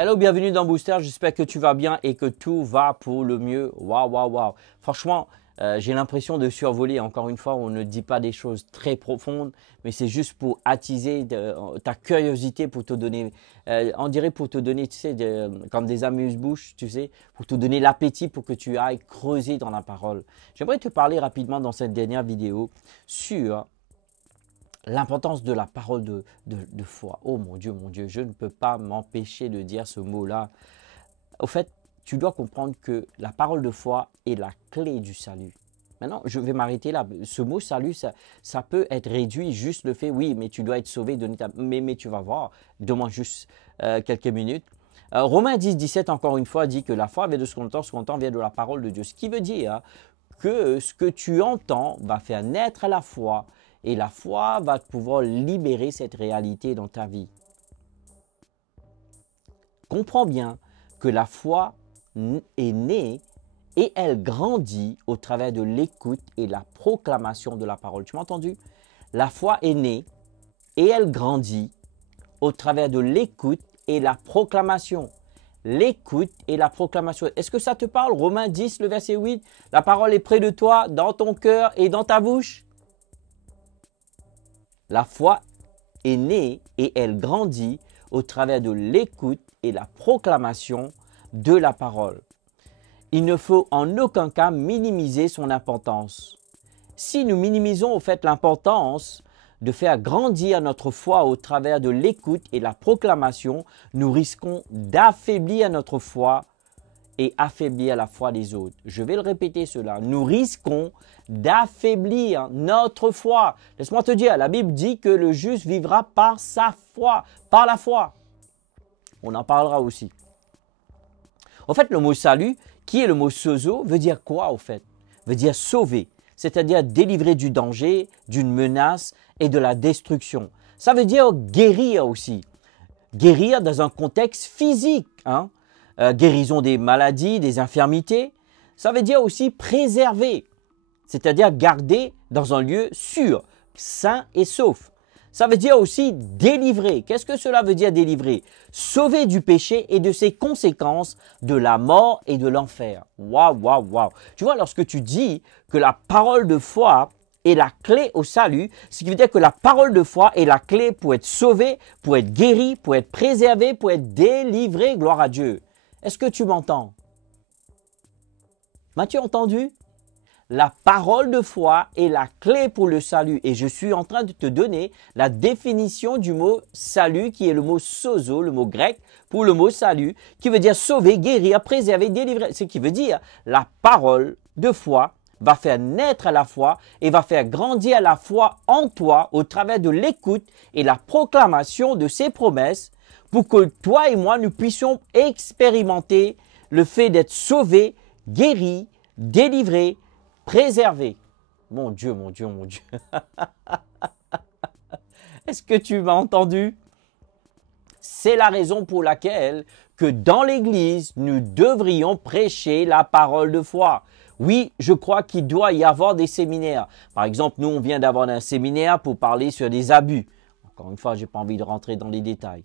Hello, bienvenue dans Booster. J'espère que tu vas bien et que tout va pour le mieux. Waouh, waouh, waouh. Franchement, j'ai l'impression de survoler. Encore une fois, on ne dit pas des choses très profondes, mais c'est juste pour attiser ta curiosité, pour te donner, on dirait pour te donner, tu sais, comme des amuse-bouches, tu sais, pour te donner l'appétit pour que tu ailles creuser dans la parole. J'aimerais te parler rapidement dans cette dernière vidéo sur l'importance de la parole de foi. Oh mon Dieu, je ne peux pas m'empêcher de dire ce mot-là. Au fait, tu dois comprendre que la parole de foi est la clé du salut. Maintenant, je vais m'arrêter là. Ce mot salut, ça peut être réduit juste le fait, oui, mais tu dois être sauvé, mais tu vas voir, demande juste quelques minutes. Romains 10, 17, encore une fois, dit que la foi vient de ce qu'on entend vient de la parole de Dieu. Ce qui veut dire que ce que tu entends va faire naître la foi, et la foi va pouvoir libérer cette réalité dans ta vie. Comprends bien que la foi est née et elle grandit au travers de l'écoute et la proclamation de la parole. Tu m'as entendu? La foi est née et elle grandit au travers de l'écoute et la proclamation. L'écoute et la proclamation. Est-ce que ça te parle? Romains 10, le verset 8. La parole est près de toi, dans ton cœur et dans ta bouche. La foi est née et elle grandit au travers de l'écoute et la proclamation de la parole. Il ne faut en aucun cas minimiser son importance. Si nous minimisons au fait l'importance de faire grandir notre foi au travers de l'écoute et la proclamation, nous risquons d'affaiblir notre foi et affaiblir la foi des autres. Je vais le répéter cela. Nous risquons d'affaiblir notre foi. Laisse-moi te dire, la Bible dit que le juste vivra par sa foi, par la foi. On en parlera aussi. En fait, le mot salut, qui est le mot sozo, veut dire quoi au fait? Veut dire sauver, c'est-à-dire délivrer du danger, d'une menace et de la destruction. Ça veut dire guérir aussi. Guérir dans un contexte physique, guérison des maladies, des infirmités. Ça veut dire aussi préserver, c'est-à-dire garder dans un lieu sûr, sain et sauf. Ça veut dire aussi délivrer. Qu'est-ce que cela veut dire délivrer? Sauver du péché et de ses conséquences, de la mort et de l'enfer. Waouh, waouh, waouh. Tu vois, lorsque tu dis que la parole de foi est la clé au salut, ce qui veut dire que la parole de foi est la clé pour être sauvé, pour être guéri, pour être préservé, pour être délivré. Gloire à Dieu. Est-ce que tu m'entends? M'as-tu entendu? La parole de foi est la clé pour le salut. Et je suis en train de te donner la définition du mot salut, qui est le mot sozo, le mot grec pour le mot salut, qui veut dire sauver, guérir, préserver, délivrer. Ce qui veut dire la parole de foi va faire naître la foi et va faire grandir la foi en toi au travers de l'écoute et la proclamation de ses promesses pour que toi et moi, nous puissions expérimenter le fait d'être sauvés, guéris, délivrés, préservés. Mon Dieu, mon Dieu, mon Dieu. Est-ce que tu m'as entendu? C'est la raison pour laquelle que dans l'Église, nous devrions prêcher la parole de foi. Oui, je crois qu'il doit y avoir des séminaires. Par exemple, nous, on vient d'avoir un séminaire pour parler sur des abus. Encore une fois, je n'ai pas envie de rentrer dans les détails.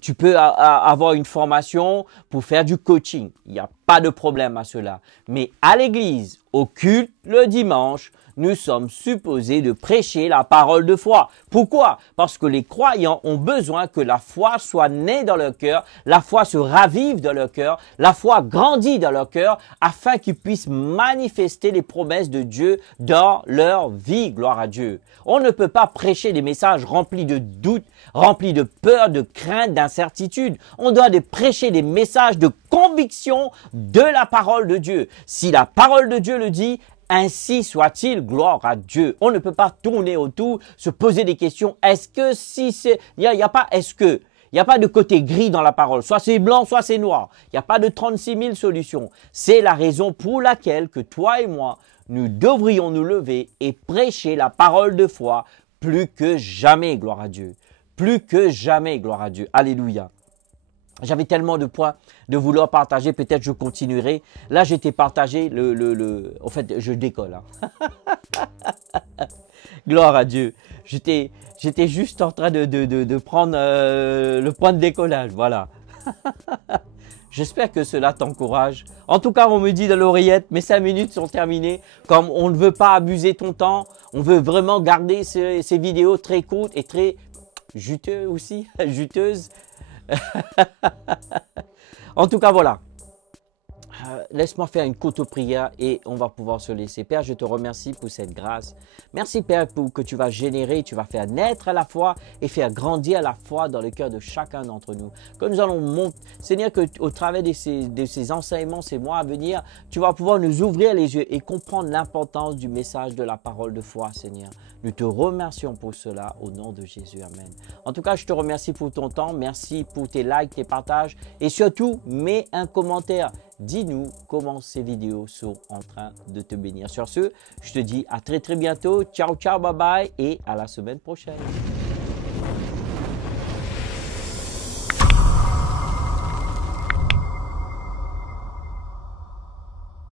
Tu peux avoir une formation pour faire du coaching. Il n'y a pas de problème à cela. Mais à l'église, au culte, le dimanche, nous sommes supposés de prêcher la parole de foi. Pourquoi? Parce que les croyants ont besoin que la foi soit née dans leur cœur, la foi se ravive dans leur cœur, la foi grandit dans leur cœur, afin qu'ils puissent manifester les promesses de Dieu dans leur vie. Gloire à Dieu. On ne peut pas prêcher des messages remplis de doutes, remplis de peur, de crainte, d'incertitude. On doit prêcher des messages de conviction de la parole de Dieu. Si la parole de Dieu le dit, ainsi soit-il, gloire à Dieu. On ne peut pas tourner autour, se poser des questions. Est-ce que si c'est... Il n'y a pas est-ce que... Il n'y a pas de côté gris dans la parole. Soit c'est blanc, soit c'est noir. Il n'y a pas de 36 000 solutions. C'est la raison pour laquelle que toi et moi, nous devrions nous lever et prêcher la parole de foi plus que jamais, gloire à Dieu. Plus que jamais, gloire à Dieu. Alléluia. J'avais tellement de points de vouloir partager, peut-être je continuerai. Là, j'étais partagé, en fait, je décolle. Gloire à Dieu. J'étais juste en train de prendre le point de décollage, voilà. J'espère que cela t'encourage. En tout cas, on me dit dans l'oreillette, mes 5 minutes sont terminées. Comme on ne veut pas abuser ton temps, on veut vraiment garder ces vidéos très courtes et très juteuses aussi, juteuses. En tout cas, voilà. Laisse-moi faire une courte prière et on va pouvoir se laisser. Père, je te remercie pour cette grâce. Merci, Père, pour que tu vas générer, tu vas faire naître à la foi et faire grandir à la foi dans le cœur de chacun d'entre nous. Que nous allons monter, Seigneur, qu'au travers de ces enseignements, ces mois à venir, tu vas pouvoir nous ouvrir les yeux et comprendre l'importance du message de la parole de foi, Seigneur. Nous te remercions pour cela au nom de Jésus. Amen. En tout cas, je te remercie pour ton temps. Merci pour tes likes, tes partages et surtout, mets un commentaire. Dis-nous comment ces vidéos sont en train de te bénir. Sur ce, je te dis à très bientôt. Ciao, ciao, bye bye et à la semaine prochaine.